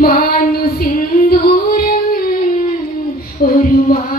മാഞ്ഞു സിന്ദൂരം ഒരു മാ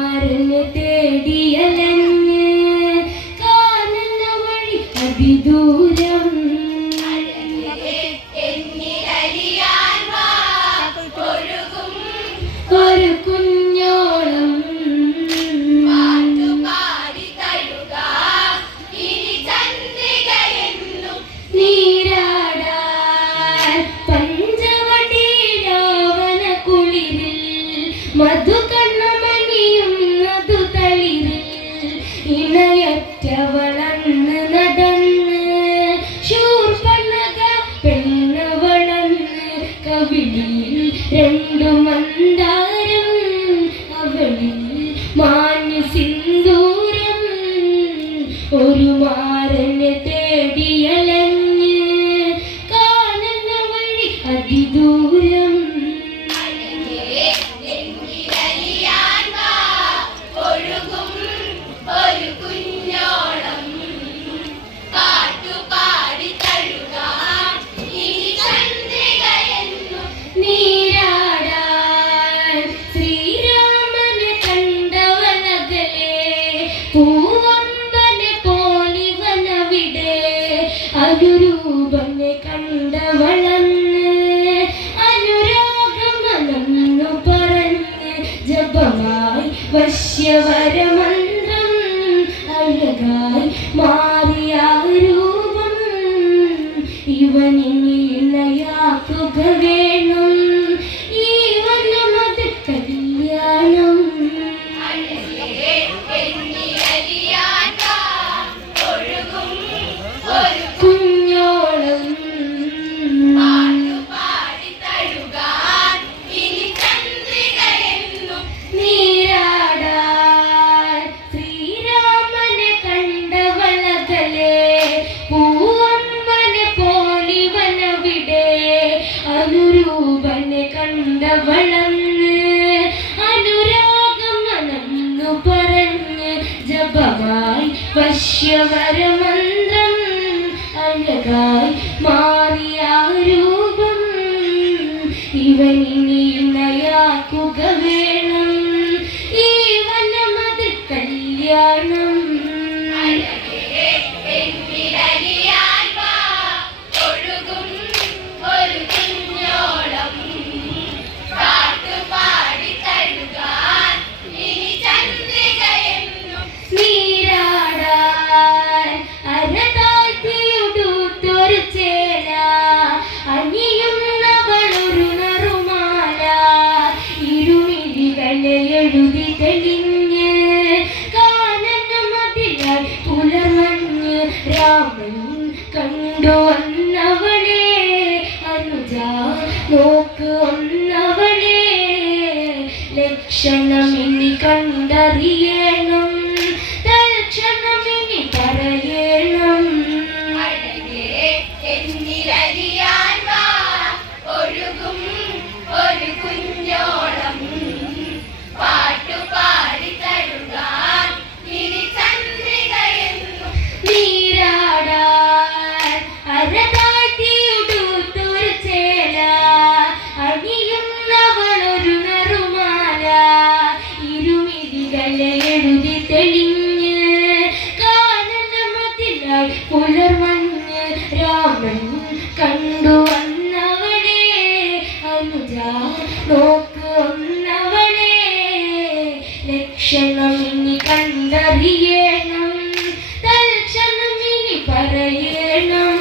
രണ്ടും മധുരൂപം കണ്ടവളന്ന് അനുരാഗം നന്നു പറന്ന് ജപമായി വശ്യവരമന്ത്രം അഴകായി മാറിയ രൂപം ഇവനിൻ പശ്യവരമല്ല ലക്ഷണം ഇനി കണ്ടറിയേ.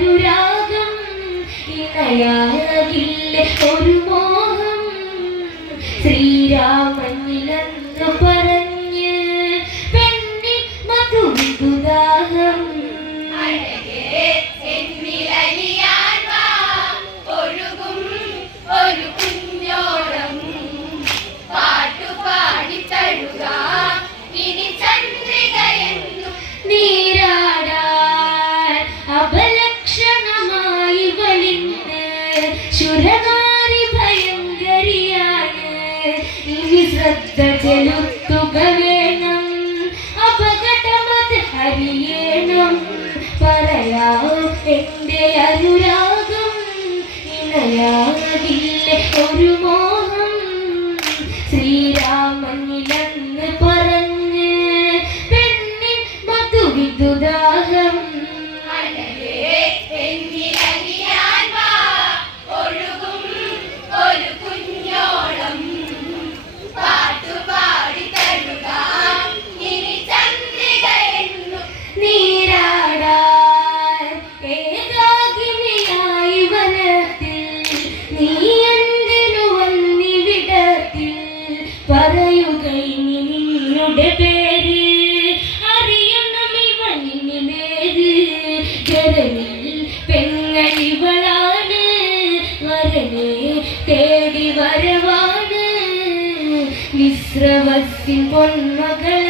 അനുരാഗം ഇണയാകില്ല? ഒരു മോ ഇനി ശ്രദ്ധ ചെലുത്തുക വേണം നീ എന്തിനു വന്നിവിടത്തിൽ? പറയുക നിന്നുടെ പേര്. അറിയണം ഇവനിന് നേര് ജരനിൽ പെങ്ങളിവളാണ് വരനെ തേടി വരവാണ്. വിശ്രവസിൻ പൊന്മകൾ